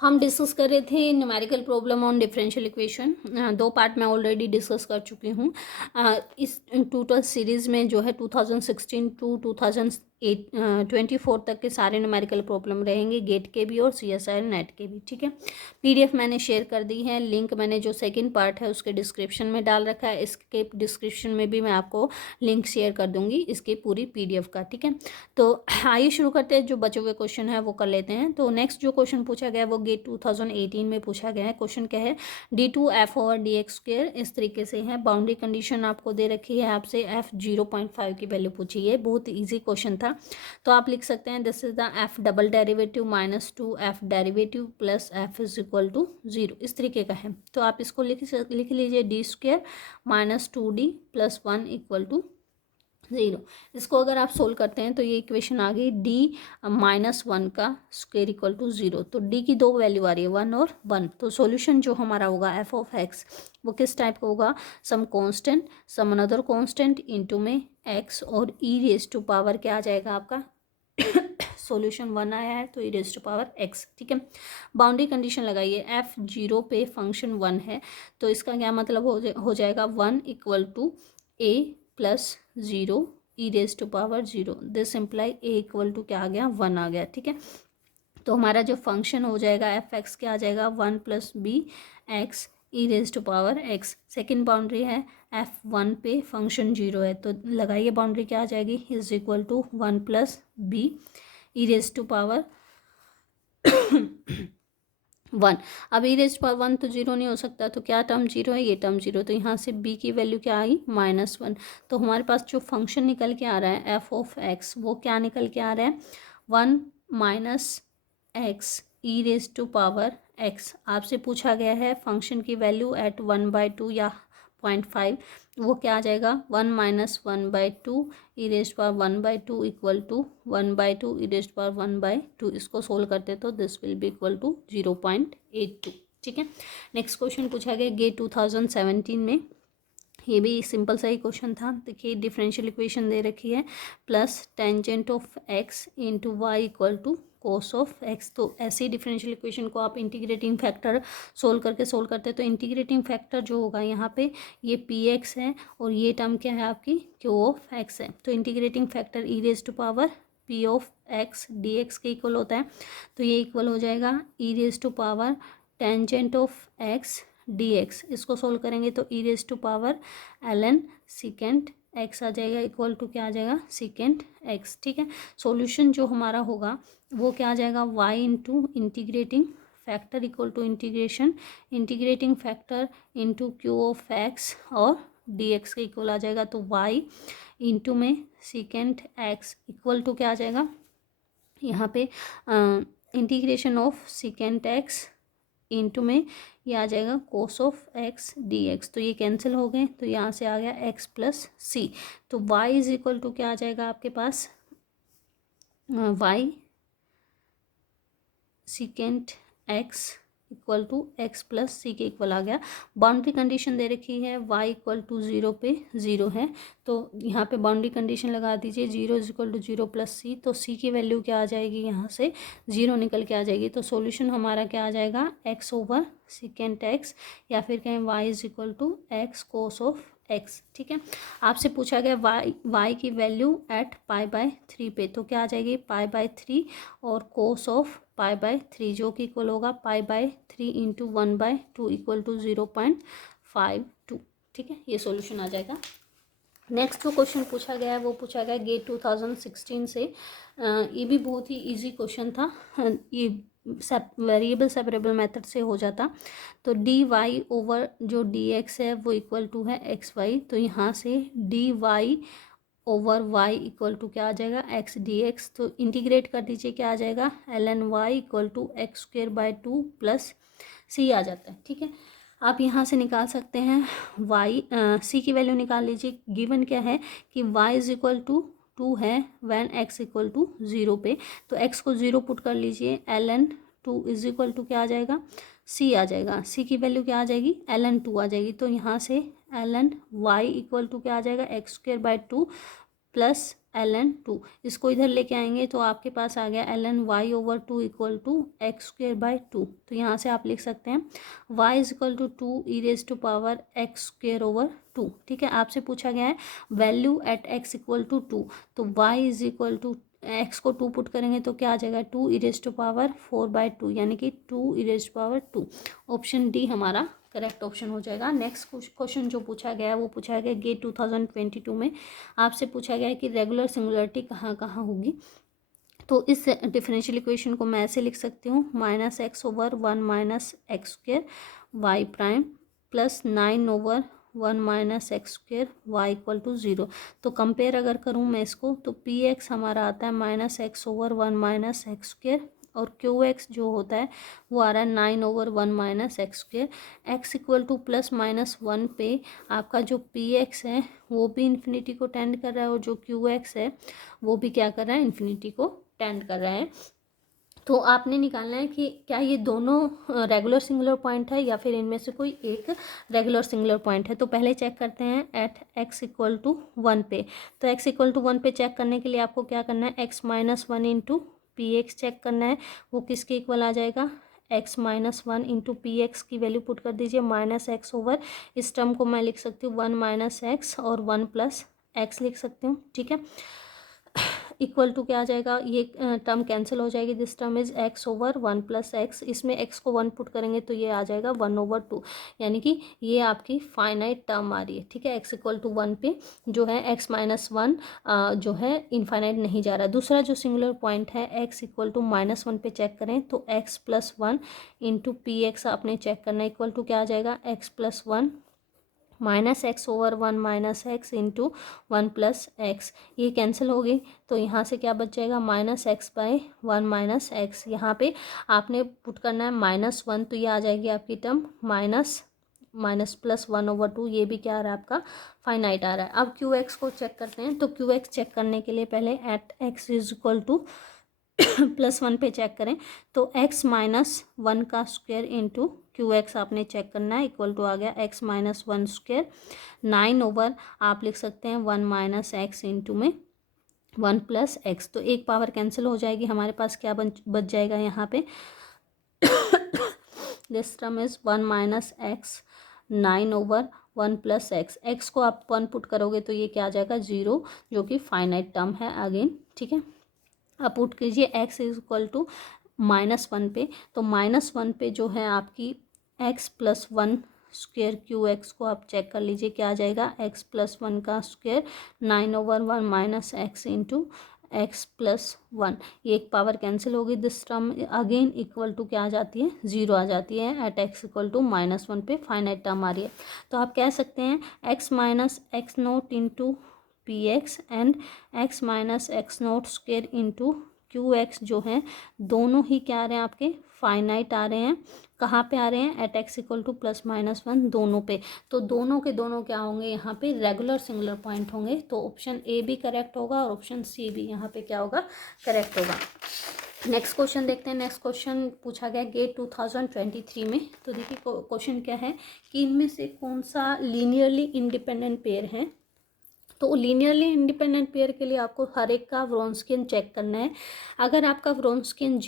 हम डिस्कस कर रहे थे numerical problem on differential equation. दो पार्ट मैं ऑलरेडी डिस्कस कर चुकी हूँ। इस टोटल सीरीज़ में जो है 2016 टू 2024 तक के सारे न्यूमेरिकल प्रॉब्लम रहेंगे, गेट के भी और CSIR नेट के भी। ठीक है, PDF मैंने शेयर कर दी है। लिंक मैंने जो सेकंड पार्ट है उसके डिस्क्रिप्शन में डाल रखा है। इसके डिस्क्रिप्शन में भी मैं आपको लिंक शेयर कर दूंगी इसकी पूरी PDF का। ठीक है, तो आइए शुरू करते हैं। जो बचे हुए क्वेश्चन है वो कर लेते हैं। तो नेक्स्ट जो क्वेश्चन पूछा गया है वो गेट 2018 में पूछा गया है। क्वेश्चन क्या है, d2f/dx² इस तरीके से है। बाउंड्री कंडीशन आपको दे रखी है, आपसे f 0.5 की वैल्यू पूछी है। बहुत ईजी क्वेश्चन था। तो आप लिख सकते हैं this is the f double derivative minus 2f derivative plus f is equal to 0, इस तरीके का है। तो आप इसको लिख लीजिए d² minus 2d plus 1 equal to 0। इसको अगर आप सोल्व करते हैं तो ये इक्वेशन आ गई d-1 का स्क्वायर इक्वल टू 0। तो d की दो वैल्यू आ रही है 1 और 1। तो सॉल्यूशन जो हमारा होगा f ऑफ x वो किस टाइप का होगा, some constant some another constant into में x और e रेज टू पावर क्या आ जाएगा आपका सॉल्यूशन 1 आया है तो e raise to power x। ठीक है, बाउंड्री कंडीशन लगाइए, f 0 पे फंक्शन 1 है तो इसका क्या मतलब हो जाएगा 1 equal to a plus 0 e raise to power 0। This imply a equal to क्या आ गया 1 आ गया। ठीक है, तो हमारा जो फंक्शन हो जाएगा एफ एक्स क्या आ जाएगा 1 plus B X E raise to power X. Second boundary है f1 पे फंक्शन 0 है तो लगाइए बाउंड्री क्या आ जाएगी is equal to 1 plus B E raise to power 1। अब ई रेज पावर 1 तो 0 नहीं हो सकता, तो क्या टर्म 0 है, ये टर्म 0। तो यहाँ से b की वैल्यू क्या आई -1। तो हमारे पास जो फंक्शन निकल के आ रहा है f ऑफ x वो क्या निकल के आ रहा है 1 minus X E raise to power x। आपसे पूछा गया है फंक्शन की वैल्यू एट 1/2 या 0.5, वो क्या आ जाएगा 1 minus 1/2 E raise power 1/2 equal to 1/2 E raise power 1/2। इसको सोल्व करते तो this will be equal to 0.82। ठीक है, नेक्स्ट क्वेश्चन पूछा गया गेट 2017 में। ये भी सिंपल सा ही क्वेश्चन था। देखिए डिफरेंशियल इक्वेशन दे रखी है plus tangent of X into Y equal to cos of X. तो ऐसे डिफरेंशियल इक्वेशन को आप इंटीग्रेटिंग फैक्टर सोल्व करते हैं तो इंटीग्रेटिंग फैक्टर जो होगा यहाँ पे ये पी एक्स है और ये टर्म क्या है आपकी क्यू ऑफ एक्स है। तो integrating factor e raise to power p of x D x के इक्वल होता है। तो ये इक्वल हो जाएगा e raise to power tangent of x D x. इसको सोल्व करेंगे तो e raise to power ln secant x आ जाएगा इक्वल टू क्या आ जाएगा सीकेंट एक्स। ठीक है, सॉल्यूशन जो हमारा होगा वो क्या आ जाएगा y into integrating factor equal to integrating factor into Q of X और डी एक्स के इक्वल आ जाएगा। तो y इंटू में सीकेंट एक्स इक्वल टू क्या आ जाएगा यहाँ पे integration of secant X into में ये आ जाएगा cos of x D x. तो ये कैंसिल हो गए तो यहाँ से आ गया एक्स प्लस सी। तो y इज इक्वल टू क्या आ जाएगा आपके पास y secant x equal to x plus c के इक्वल आ गया। बाउंड्री कंडीशन दे रखी है y इक्वल टू 0 पे 0 है तो यहाँ पे बाउंड्री कंडीशन लगा दीजिए 0 इज इक्वल टू 0 प्लस सी। तो c की वैल्यू क्या आ जाएगी यहाँ से 0 निकल के आ जाएगी। तो सॉल्यूशन हमारा क्या आ जाएगा x ओवर सीकेंट एक्स या फिर कहें y is equal to X cos of X. ठीक है, आपसे पूछा गया y की वैल्यू एट π/3 पे तो क्या आ जाएगी π/3 और कोस ऑफ π/3 जो कि इक्वल होगा π/3 इंटू 1/2 इक्वल टू 0.52। ठीक है, ये सॉल्यूशन आ जाएगा। नेक्स्ट जो क्वेश्चन पूछा गया है वो पूछा गया गेट 2016 से। ये भी बहुत ही इजी क्वेश्चन था। ये वेरिएबल सेपरेबल मेथड से हो जाता। तो डी वाई ओवर जो डी एक्स है वो इक्वल टू है एक्स वाई। तो यहाँ से d y over y equal to क्या आ जाएगा एक्स डी एक्स। तो इंटीग्रेट कर दीजिए क्या आ जाएगा ln y equal to x square by 2 plus c आ जाता है। ठीक है, आप यहाँ से निकाल सकते हैं y सी की वैल्यू निकाल लीजिए। गिवन क्या है कि y इज इक्वल टू 2 है व्हेन x इक्वल टू 0 पे। तो x को 0 पुट कर लीजिए ln 2 इज इक्वल टू क्या आ जाएगा c आ जाएगा। c की वैल्यू क्या आ जाएगी ln 2 आ जाएगी। तो यहाँ से ln y इक्वल टू क्या आ जाएगा x square by 2 plus ln 2। इसको इधर लेके आएंगे तो आपके पास आ गया ln y/2 equal to x²/2। तो यहाँ से आप लिख सकते हैं y is equal to 2 e⁻x²/2। ठीक है, आपसे पूछा गया है value at x equal to 2, तो y is equal to x को 2 पुट करेंगे तो क्या आ जाएगा 2e⁴/2, यानी कि 2e⁴। ऑप्शन डी हमारा करेक्ट ऑप्शन हो जाएगा। नेक्स्ट क्वेश्चन जो पूछा गया है वो पूछा गया गेट 2022 में आपसे पूछा गया है कि रेगुलर सिंगुलरिटी कहाँ कहाँ होगी। तो इस डिफरेंशियल इक्वेशन को मैं ऐसे लिख सकती हूँ -x/1 - x² y prime plus 9/1 - x² y equal to 0। तो कंपेयर अगर करूँ मैं इसको तो px हमारा आता है -x/1 - x² और qx जो होता है वो आ रहा है 9/1 - x²। x इक्वल टू ±1 पे आपका जो px है वो भी इन्फिनिटी को टेंड कर रहा है और जो qx है वो भी क्या कर रहा है इन्फिनिटी को टेंड कर रहा है। तो आपने निकालना है कि क्या ये दोनों रेगुलर सिंगुलर पॉइंट है या फिर इनमें से कोई एक रेगुलर सिंगुलर पॉइंट है। तो पहले चेक करते हैं एट x इक्वल टू 1 पे। तो x इक्वल टू 1 पे चेक करने के लिए आपको क्या करना है x-1 into P x check करना है। वो किसके इक्वल आ जाएगा x-1 इंटू पी एक्स की वैल्यू पुट कर दीजिए -x/। इस टर्म को मैं लिख सकती हूँ 1 - x और 1 + x लिख सकती हूँ। ठीक है, इक्वल टू क्या आ जाएगा, ये टर्म कैंसिल हो जाएगी, this term is x/1 + x। इसमें x को 1 पुट करेंगे तो ये आ जाएगा 1/2, यानी कि ये आपकी फाइनाइट टर्म आ रही है। ठीक है, x इक्वल टू 1 पे जो है x-1 जो है इनफाइनाइट नहीं जा रहा। दूसरा जो सिंगुलर पॉइंट है x इक्वल टू -1 पे चेक करें तो x+1 इंटू पी एक्स आपने चेक करना है, इक्वल टू क्या आ जाएगा x+1 -x/1 - x into 1 + x। ये कैंसिल हो गई तो यहाँ से क्या बच जाएगा -x/1 - x। यहाँ पे आपने पुट करना है -1 तो ये आ जाएगी आपकी टर्म -+1/2। ये भी क्या आ रहा है आपका फाइनाइट आ रहा है। अब qx को चेक करते हैं। तो qx चेक करने के लिए पहले at x is equal to +1 पे चेक करें तो x-1 का स्क्वायर इंटू qx आपने चेक करना है, इक्वल टू आ गया x-1² 9 आप लिख सकते हैं 1 - x इंटू में 1 + x। तो एक पावर कैंसिल हो जाएगी, हमारे पास क्या बच जाएगा यहाँ पे this term is 1 - x 9/1 + x। x को आप 1 पुट करोगे तो ये क्या आ जाएगा 0, जो कि फाइनाइट टर्म है अगेन। ठीक है, अब पुट कीजिए x इज इक्वल टू -1 पे। तो -1 पे जो है आपकी x+1² qx को आप चेक कर लीजिए क्या आ जाएगा x+1 का स्क्वायर 9/1 - x इंटू x+1। ये एक पावर कैंसिल होगी, this term again equal to क्या आ जाती है 0 आ जाती है एट x इक्वल टू -1 पे फाइनाइट टर्म आ रही है। तो आप कह सकते हैं x-x0 into P x and x-x0² into qx जो है दोनों ही क्या आ रहे हैं आपके फाइनाइट आ रहे हैं। कहाँ पे आ रहे हैं एट x इक्वल टू +-1 दोनों पे। तो दोनों के दोनों क्या होंगे यहाँ पे रेगुलर सिंगुलर पॉइंट होंगे। तो ऑप्शन ए भी करेक्ट होगा और ऑप्शन सी भी यहाँ पे क्या होगा करेक्ट होगा। नेक्स्ट क्वेश्चन देखते हैं। नेक्स्ट क्वेश्चन पूछा गया गेट 2023 में। तो देखिए क्वेश्चन क्या है कि इनमें से कौन सा लीनियरली इंडिपेंडेंट पेयर है। तो लीनियरली इंडिपेंडेंट पेयर के लिए आपको हर एक का व्रोंस्कियन चेक करना है। अगर आपका व्रोंस्कियन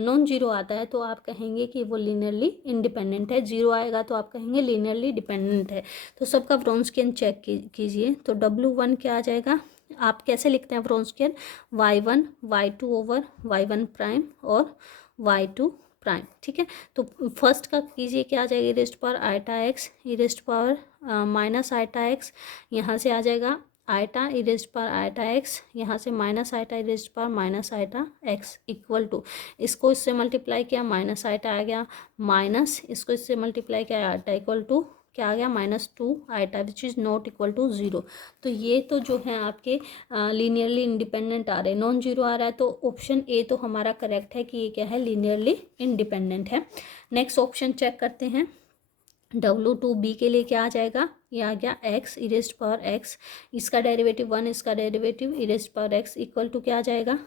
नॉन जीरो आता है तो आप कहेंगे कि वो लीनियरली इंडिपेंडेंट है, 0 आएगा तो आप कहेंगे लीनियरली डिपेंडेंट है। तो सबका व्रोंस्कियन चेक कीजिए। तो W1 क्या आ जाएगा, आप कैसे लिखते हैं व्रोंस्कियन y1 y2/y1 प्राइम और y2 प्राइम। ठीक है, तो फर्स्ट का कीजिए क्या आ जाएगा e⁻x -i⁻x यहाँ से आ जाएगा आयटा e⁻x यहाँ से -i⁻x इक्वल टू इसको इससे मल्टीप्लाई किया -i आ गया माइनस इसको इससे मल्टीप्लाई किया आयटा इक्वल टू क्या आ गया -2 iota which is not equal to 0। तो ये तो जो है आपके लीनियरली इंडिपेंडेंट आ रहे हैं, नॉन जीरो आ रहा है। तो ऑप्शन ए तो हमारा करेक्ट है कि ये क्या है लीनियरली इंडिपेंडेंट है। नेक्स्ट ऑप्शन चेक करते हैं। W2b के लिए क्या आ जाएगा, ये आ गया x e⁻x, इसका डेरिवेटिव 1, इसका डेरिवेटिव e⁻x इक्वल टू क्या आ जाएगा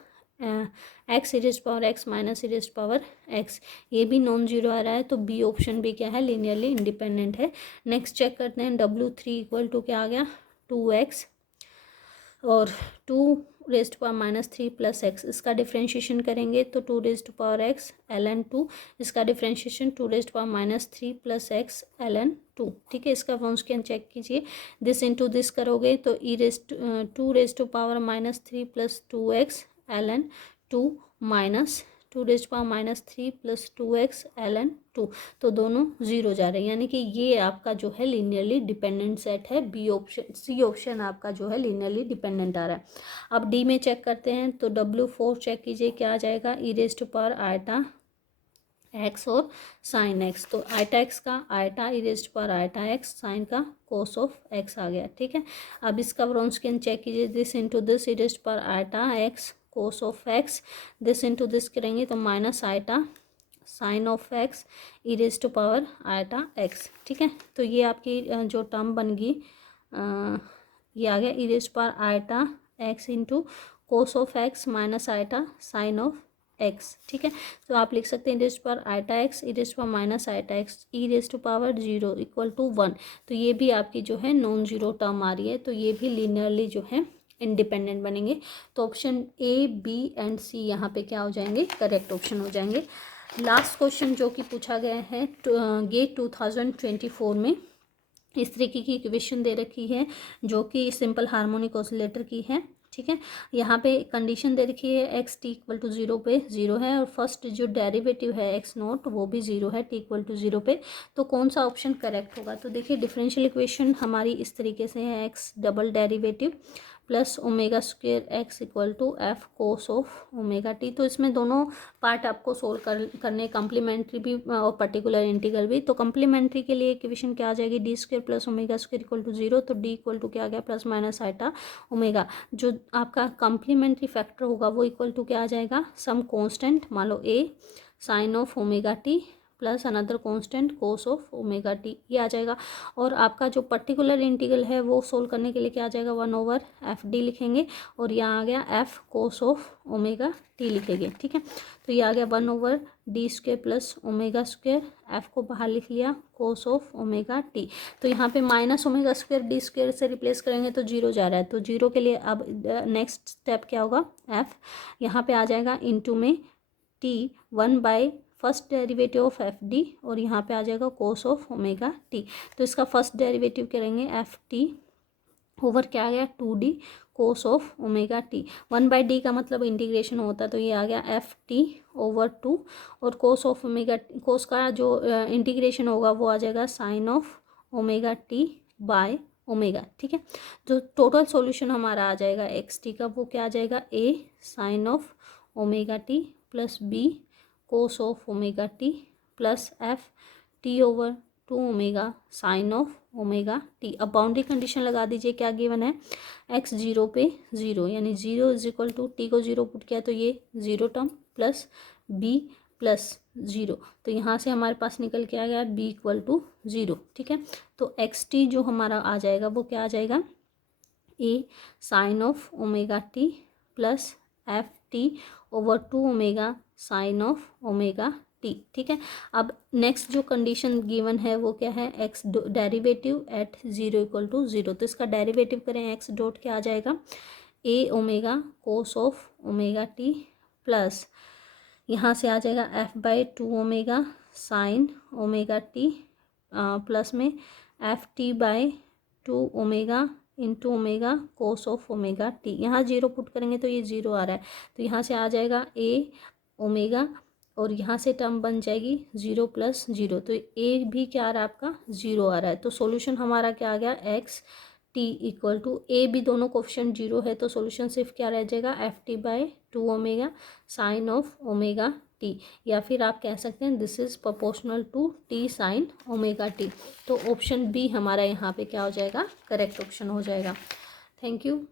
x e⁻x माइनस e⁻x। ये भी नॉन जीरो आ रहा है तो बी ऑप्शन भी क्या है लीनियरली इंडिपेंडेंट है। नेक्स्ट चेक करते हैं W3 इक्वल टू क्या आ गया 2x और 2⁻³ प्लस एक्स, इसका डिफ्रेंशिएशन करेंगे तो 2⁻x ln2, इसका डिफ्रेंशिएशन 2⁻³ प्लस एक्स ln2। ठीक है, इसका फंक्शन चेक कीजिए, दिस इंटू दिस करोगे तो 2⁻³ plus 2x ln2 minus 2⁻³ plus 2x ln2, तो दोनों जीरो जा रहे हैं, यानी कि ये आपका जो है लीनियरली डिपेंडेंट सेट है। बी ऑप्शन, सी ऑप्शन आपका जो है लीनियरली डिपेंडेंट आ रहा है। अब डी में चेक करते हैं तो W4 चेक कीजिए क्या आ जाएगा, e⁻x और साइन एक्स, तो आयटा एक्स का आयटा e⁻x, साइन का cos ऑफ x आ गया। ठीक है, अब इसका व्रॉन्स्कियन चेक कीजिए, this into this e⁻x cos of x, this into this करेंगे तो minus iota sine of x e⁻x। ठीक है, तो ये आपकी जो टर्म बन गई ये आ गया e⁻x into cos of x minus iota sine of x। ठीक है, तो आप लिख सकते हैं e⁻x e⁻0 इक्वल टू 1, तो ये भी आपकी जो है नॉन जीरो टर्म आ रही है, तो ये भी लीनियरली जो है इंडिपेंडेंट बनेंगे। तो option A, B and C यहाँ पे क्या हो जाएंगे, करेक्ट ऑप्शन हो जाएंगे। लास्ट क्वेश्चन जो कि पूछा गया है गेट 2024 में, इस तरीके की इक्वेशन दे रखी है जो कि सिंपल हार्मोनिक ऑसिलेटर की है। ठीक है, यहाँ पे कंडीशन दे रखी है x t इक्वल टू 0 पे 0 है, और फर्स्ट जो डेरिवेटिव है x0 वो भी 0 है t इक्वल टू 0 पे, तो कौन सा ऑप्शन करेक्ट होगा। तो देखिए डिफरेंशियल इक्वेशन हमारी इस तरीके से है, x double derivative plus omega square X equal to F cos of omega T. तो इसमें दोनों पार्ट आपको सोल्व करने, कम्प्लीमेंट्री भी और पर्टिकुलर इंटीग्रल भी। तो कम्प्लीमेंट्री के लिए इक्वेशन क्या आ जाएगी, D square plus omega square equal to 0, तो डी इक्वल टू क्या आ गया, प्लस माइनस आइटा ओमेगा। जो आपका कम्प्लीमेंट्री फैक्टर होगा वो इक्वल टू क्या आ जाएगा, सम कॉन्स्टेंट, मान लो a sine of omega T plus another constant cos of omega t, ये आ जाएगा। और आपका जो पर्टिकुलर इंटीग्रल है वो सोल्व करने के लिए क्या आ जाएगा, 1/f(d) लिखेंगे, और यहाँ आ गया f cos of omega T लिखेंगे। ठीक है, तो ये आ गया 1/d² plus omega square, f को बाहर लिख लिया, कोस ऑफ ओमेगा टी। तो यहाँ पे माइनस ओमेगा स्क्वेयर d² से रिप्लेस करेंगे तो 0 जा रहा है, तो 0 के लिए अब नेक्स्ट स्टेप क्या होगा, f यहाँ पे आ जाएगा इंटू में t 1 first derivative of F D, और यहाँ पे आ जाएगा कोस ऑफ ओमेगा टी। तो इसका फर्स्ट डेरिवेटिव करेंगे एफ टी ओवर क्या आ गया 2d cos of omega T, 1/d का मतलब इंटीग्रेशन होता है, तो ये आ गया एफ टी ओवर 2, और कोस ऑफ ओमेगा, कोस का जो इंटीग्रेशन होगा वो आ जाएगा sine of omega T by omega. ठीक है, जो टोटल सॉल्यूशन हमारा आ जाएगा एक्स टी का वो क्या आ जाएगा, a sine of omega T plus b cos of omega T plus F T over 2 omega sine of omega t. अब बाउंड्री कंडीशन लगा दीजिए, क्या गिवन है, x 0 पे 0, यानी 0 इज इक्वल टू टी को 0 पुट किया तो ये 0 टर्म प्लस b प्लस 0, तो यहाँ से हमारे पास निकल के आ गया b इक्वल टू 0। ठीक है, तो एक्स टी जो हमारा आ जाएगा वो क्या आ जाएगा, a sine of omega T plus F T over 2 omega sine of omega T. ठीक है, अब नेक्स्ट जो कंडीशन गिवन है वो क्या है, X derivative at 0 equal to 0, तो इसका डेरिवेटिव करें एक्स डॉट क्या आ जाएगा, a omega cos of omega T plus यहाँ से आ जाएगा f/2 omega sine omega T plus में f(t/2 omega into omega cos of omega t. यहाँ 0 पुट करेंगे तो ये 0 आ रहा है, तो यहाँ से आ जाएगा ए ओमेगा, और यहाँ से टर्म बन जाएगी 0 प्लस 0, तो ए भी क्या आ रहा है आपका 0 आ रहा है। तो सॉल्यूशन हमारा क्या आ गया, एक्स टी इक्वल टू ए भी दोनों कोफिशिएंट 0 है, तो सॉल्यूशन सिर्फ क्या रह जाएगा, f(t/2 omega sine of omega T, या फिर आप कह सकते हैं this is proportional to T sine omega T. तो ऑप्शन बी हमारा यहाँ पे क्या हो जाएगा, करेक्ट ऑप्शन हो जाएगा। Thank you.